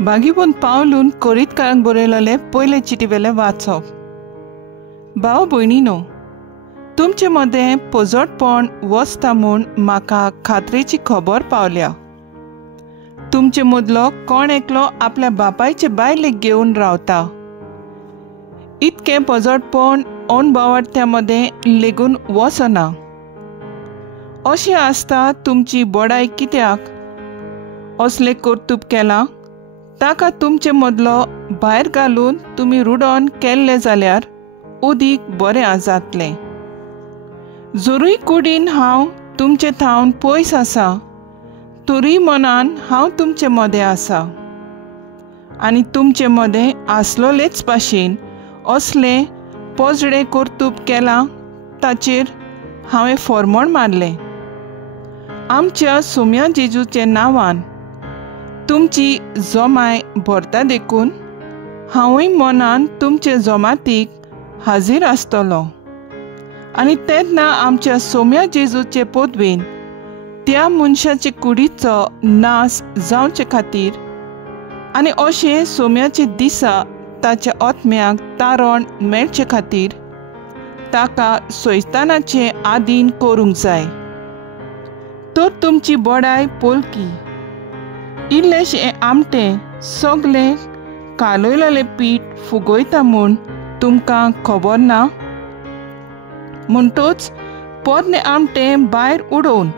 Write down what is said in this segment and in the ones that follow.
बागीबून पावलून कोरीतकारांक बरयलेले पयले चिटीवेले वाचप. भाव भयणीनो, तुमचे मदें पोजोटपण वचता म्हूण म्हाका खात्रेची खबर पावल्या. तुमचे मदलो कोण एकलो आपल्या बापायचे बायलेक घेवन रावता. इतकें पोजोटपण अणभवार्थ्या मदें लेगून वचना. अशें आसता तुमची बोडाय कित्याक? असले कर्तूब केलां ताका तुमचे मदलो भायर घालून तुमी रुडोन केल्ले जाल्यार उदीक बरें जातलें. जोरूय कुडीन हांव तुमचे थावन पयस आसा, तरी मनान हांव तुमचे मदें आसा. आनी तुमचे मदें आसलोलेच भाशेन असले पोजडे कर्तूब केलां ताचेर हांवें फर्मोण मारलें. आमच्या सोम्या जेजूचे नांवान तुमची जोमाय भरता देखून हांवूय मनान तुमचे जोमातीक हाजीर आसतलो. आनी तेन्ना आमच्या सोम्या जेजूचे पोदवेन त्या मनशाचे कुडीचो नास जावचे खातीर आनी अशें सोम्याचे दिसा ताच्या आत्म्याक तारण मेळचे खातीर ताका सैतानाचे आधीन करूंक जाय. तर तुमची बोडाय पोलकी. इल्लेशें आमटें सगलें कालयलेलें पीठ फुगयता म्हूण तुमकां खबर ना? म्हणटूच पोरनें आमटें भायर उडोवन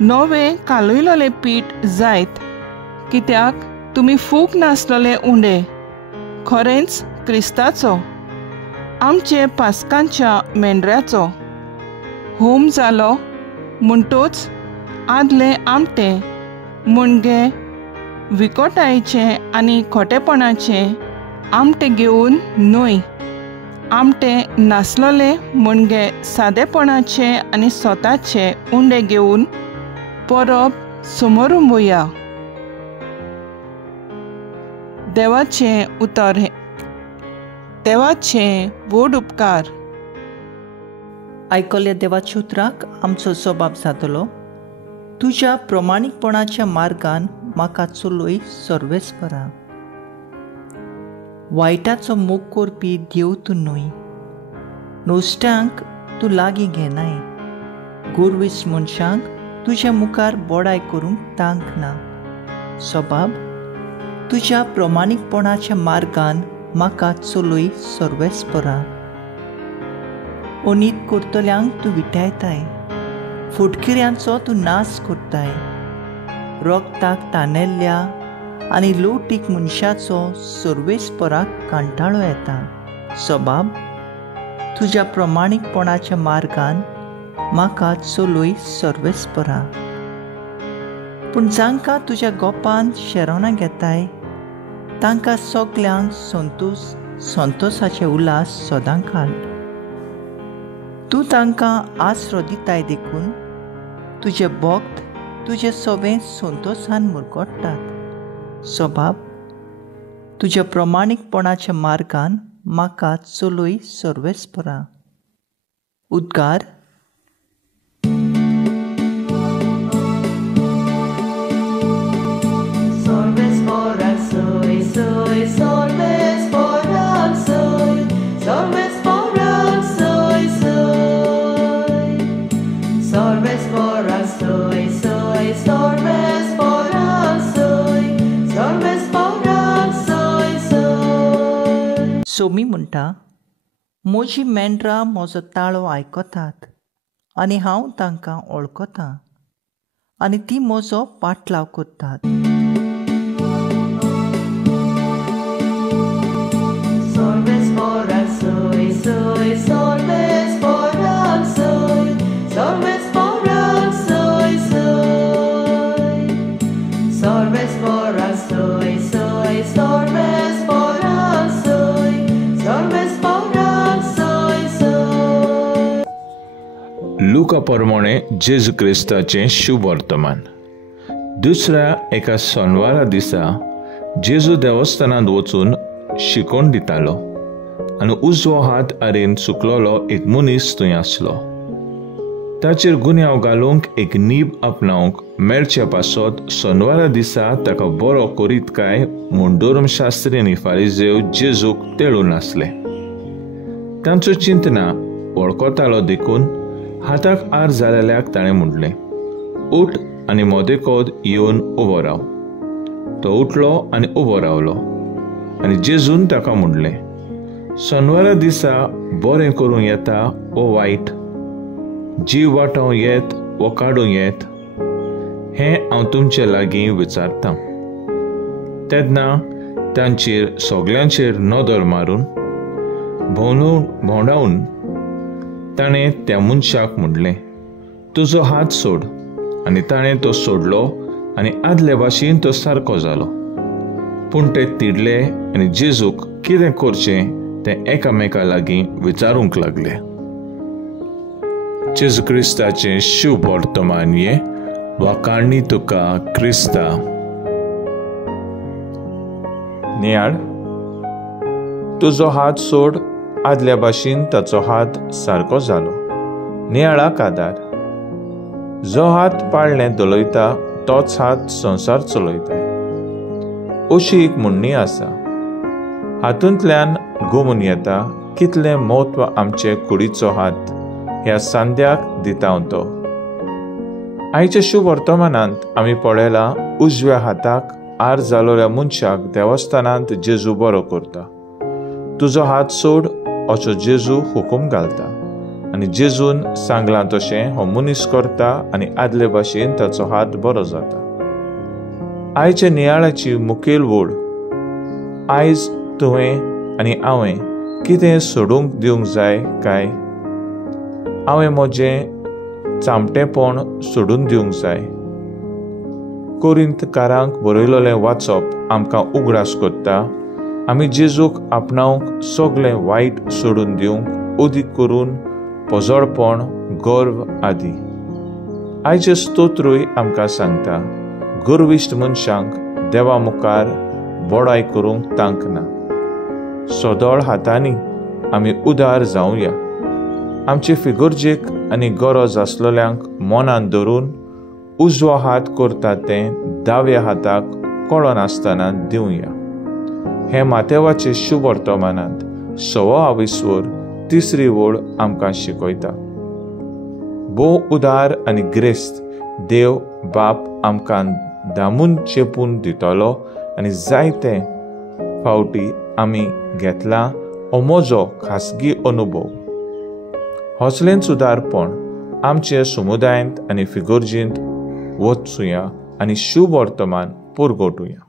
नवें कालयलेलें पीठ जायत, कित्याक तुमी फूग नासलेले उंडे खरेंच क्रिस्ताचो, आमचे पास्कांच्या मेंढऱ्याचो होम जालो. म्हणटूच आदलें आमटें मुणगे विकोटायेचें आनी खोटेपणाचें आमटें घेवन न्हय, आमटें नासलोलें मुणगे सादेपणाचें आनी स्वताचें उंडे घेवन परब समोरुंबुया. देवाचें उतर. देवाचें व्हड उपकार. आयकल्ल्या देवाच्या उतराक आमचो जबाब जातलो. तुज्या प्रमाणीकपणाच्या मार्गान म्हाका चलोय सर्वेस्परा. वायटाचो मोग करपी देव तूं न्हय. नोस्ट्यांक तूं लागीं घेनाय. गोरवीस मनशांक तुज्या मुखार बोडाय करूंक तांक ना. सबाब, तुज्या प्रमाणीकपणाच्या मार्गान म्हाका चलोय सर्वेस्परा. अनीत करतल्यांक तूं विटायताय. फुटकिऱ्यांचो तूं नाश करताय. रोगताक तानेल्ल्या आनी लोटीक मनशाचो सर्वेस्पराक कांटाळो येता. सबाब, तुज्या प्रमाणीकपणाच्या मार्गान म्हाका चलोय सर्वेस्परा. पूण जांकां तुज्या गोपान शेरोना घेताय तांकां सगल्यांक संतोशाचे उल्हास सदांच घाल. तूं तांकां आसरो दिताय देखून तुजे भक्त तुजे सवें संतोशान मुरगोडटात. सबाब, तुज्या प्रमाणीकपणाच्या मार्गान म्हाका चलोय सर्वेस्परा. उद्गार. सोमी म्हणटा, म्हजी मेंढरां म्हजो ताळो आयकतात आनी हांव तांकां वळखतां आनी ती म्हजो पाटलाव करतात. लुका प्रमाणे जेजू क्रिस्ताचें शुभ वर्तमान. दुसऱ्या एका सोनवारा दिसा जेजू देवस्थानांत वचून शिकोवन दितालो आनी उजवो हात आरेन सुकलोलो एक मनीस थंय आसलो. ताचेर गुन्यांव घालूंक एक नीब आपणावंक मेळचे पासत शेनवारा दिसा ताका बरो करीत काय म्हूण धर्मशास्त्री आनी फारिजेव जेजूक तेळून आसले. तांचो चिंतना वळखतालो देखून हाताक आर जालेल्याक ताणें म्हणलें, उठ आनी मोदेकोद येवन उबो राव. तो उठलो आनी उबो रावलो. आनी जेजून ताका म्हणलें, शेनवारा दिसा बरें करूं येता वो वायट, जीव वाटोवं येत वो काडूं येत, हें हांव तुमचे लागीं विचारतां. तेन्ना तांचेर सगल्यांचेर नदर मारून भोंवडावन ताणें त्या मनशाक म्हणलें, तुजो हात सोड. आनी ताणें तो सोडलो आनी आदले भाशेन तो सारको जालो. पूण ते तिडले आनी जेजूक कितें करचें तें एकामेका लागीं विचारूंक लागले. जेजू क्रिस्ताचें शुभ वर्तमान ये वाकाणणी तुका क्रिस्ता. नियाळ, तुजो हात सोड. आदल्या भाशेन ताचो हात सारको जालो. नियाळाक आदार. जो हात पाळणें दलयता तोच हात संवसार चलयता. अशी एक म्हणणी आसा. हातूंतल्यान घुमून येता कितलें म्हत्व आमचे कुडीचो हात ह्या सांद्याक दिता तो. आयच्या शुभ वर्तमानांत आमी पळयलां उजव्या हाताक आर जालोल्या मनशाक देवस्थानांत जेजू बरो करता. तुजो हात सोड असो जेजू हुकूम घालता. आनी जेजून सांगलां तशें हो मनीस करता आनी आदले भाशेन ताचो हात बरो जाता. आयच्या नियाळाची मुखेल वड. आयज तुवें आनी हांवें कितें सोडूंक दिवंक जाय काय? हांवें म्हजें चामटेपण सोडून दिवंक जाय. कोरिंतकारांक बरयलोलें वाचप आमकां उगडास करता. आमी जेजूक आपणावंक सगलें वायट सोडून दिवंक उदीक करून पोजोळपण, गर्व आदी. आयचे स्तोत्रूय आमकां सांगता, गर्विश्ट मनशांक देवा मुखार बोडाय करूंक तांक ना. सोदोळ हातांनी आमी उदार जावया. आमचे फिगुर्जेक आनी गरज आसलोल्यांक मनान धरून उजवो हात करता तें दाव्या हाताक कळोन आसतना दिवया. हे मातेवाचे शुभ वर्तमानांत 6 तिसरी वड आमकां शिकयता. भोव उदार आनी ग्रेस्त देव बाप आमकां दामून चेपून दितलो आनी जायते फावटी आमी घेतला हो म्हजो खासगी अनुभव. हसलें सुदारपण आमचे समुदायांत आनी फिगुर्जींत वचूया आनी शुभ वर्तमान पुरगोटुया.